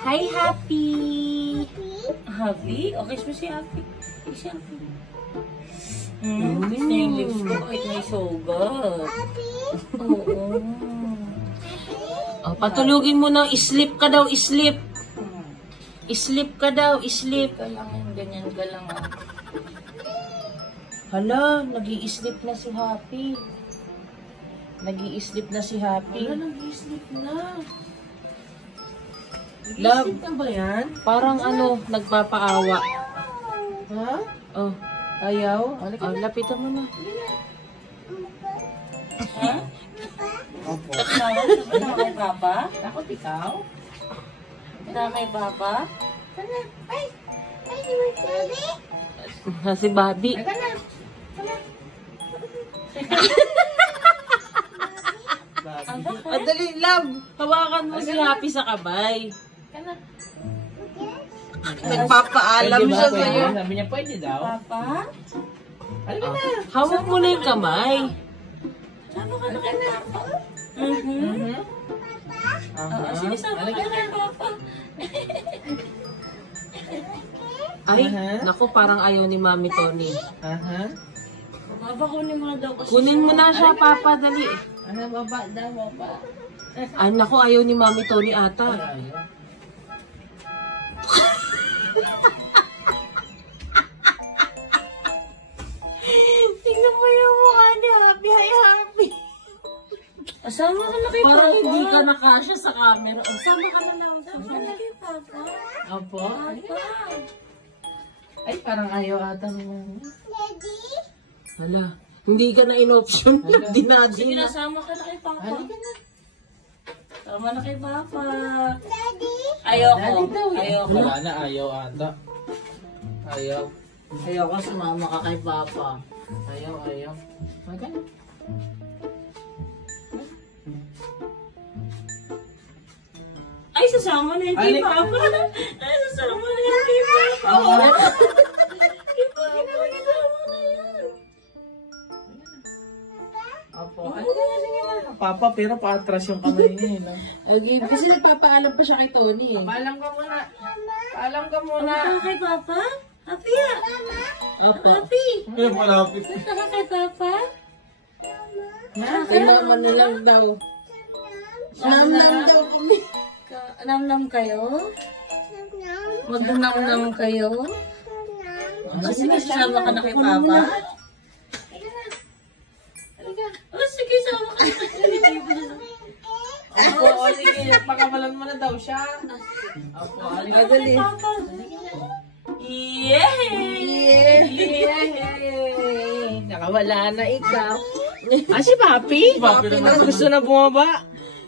Hi, Happy! Happy? Okay, so si Happy. Si Happy. Kiss na yung lips ko kahit may sugat. Oo. Oh, patulugin mo na. Sleep ka daw, sleep. Sleep ka daw, sleep. Ganyan ka lang. Hala, nag-i-sleep na si Happy. Nag-i-sleep na si Happy. Hala, nag-i-sleep na. Love, Nag-i-sleep na ba yan? parang ano, nagpapaawa. Ha? Oh, ayaw. Halika Oh, na. lapitan mo na. Ha? Opo. Takot kay Papa? Takot ikaw? Takot kay Papa? Sana. Ay! Si Bobby. Ay, sana. Sana. Dali, love. Hawakan mo si Happy sa kabay. Sana. Nagpapaalam Pwede ba? siya Pwede? sa'yo. Sabi niya, pwede daw. Papa? Halika na. Hawak mo na yung kamay. Sama ka na kay Papa. Sinisama ka Halika na na. kay Papa. Ay, naku, parang ayaw ni Mami Tony. Aha. Papa, kunin mo na daw kasi. Kunin mo na siya, Papa, dali. Ano, baba daw, baba. Ay, naku, ayaw ni Mami Tony ata. Ayaw. Tingnan mo yung mukha ni Happy. Hi, Happy. Asama ka na kay Papa. Parang hindi ka nakasya sa camera. Asama ka na lang. Asama ka na kay Papa. Opo. Papa. Ay, parang ayaw ata naman. Hala, hindi ka na in-option. Dinadi. Sige, nasama ka na kay Papa. Halika na. Sama na kay Papa. Ayoko. Daddy daw eh. Ayoko. Wala na, ayaw ata. Ayaw. Ayoko sumama ka kay Papa. Ayaw, ayaw. Halika na. Ay, sasama na yung kay Halika. Papa. Ay, sasama na yung kay Papa. Kay Papa, sasama na yan. Opo. Halika na, sige na. Papa, pero paatras yung kamay niya eh. No? Okay, kasi nagpapaalam pa siya kay Tony eh. Paalam ka muna. Paalam ka muna. Ka kay Papa? Happy ya? Opo. Happy? Ay, malapit. Ka kay Papa? Tingnan Naman na lang daw. Nam-nam daw kami. Nam-nam kayo? Mag-nam-nam kayo? Kasi nasasama ka na kay Papa? Oh, sige, sama ka na kay Papa. Opo, sige. Pagkamalan mo na daw siya. Opo, halika dali. Yay! Yay! Nakawala na ikaw. Si Papi? Papi naman. Parang gusto na bumaba.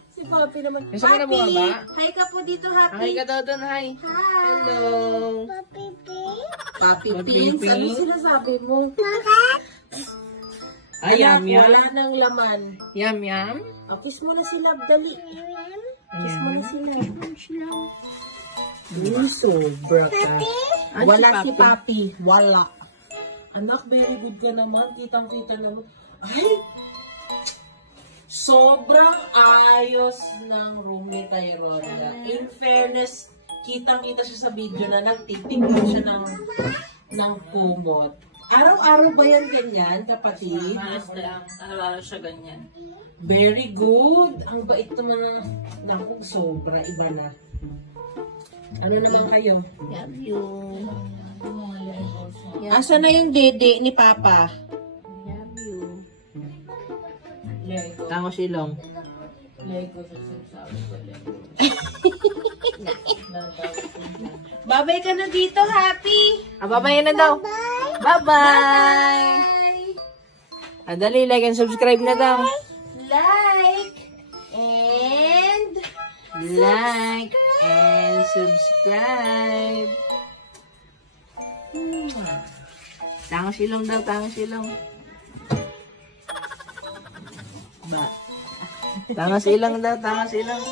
Si Papi naman. Gusto mo na bumaba? Hi ka po dito, Happy. Hi ka daw doon, hi. Hello. Papi Papi Pins, ano Pins. sinasabi mo? Ay, yum, yum. Wala nang laman. Yum, yum. Oh, kiss mo na si Love, dali. Kiss mo na si Love. Sobra ka. Wala si Papi. Wala. Anak, very good ka naman. Kitang-kita naman. Ay! Sobrang ayos ng room ni Tyronda. In fairness, kitang-kita siya sa video na nagtitignan siya ng kumot. Araw-araw ba yan ganyan, kapatid? Araw-araw siya ganyan. Very good. Ang bait naman ng... Naku, sobra. Iba na. Ano naman kayo? Love you. Asa na yung dede ni Papa? Love you. Lego. Tangos ilong. Lego sa sinasabi ko. Lego. Babay ka na dito, Happy! Babay na daw. Bye-bye. Dali, like and subscribe na daw. Like and Like and subscribe. Tangos ilong daw, tangos ilong. Ba. Tangos ilong daw, tangos ilong.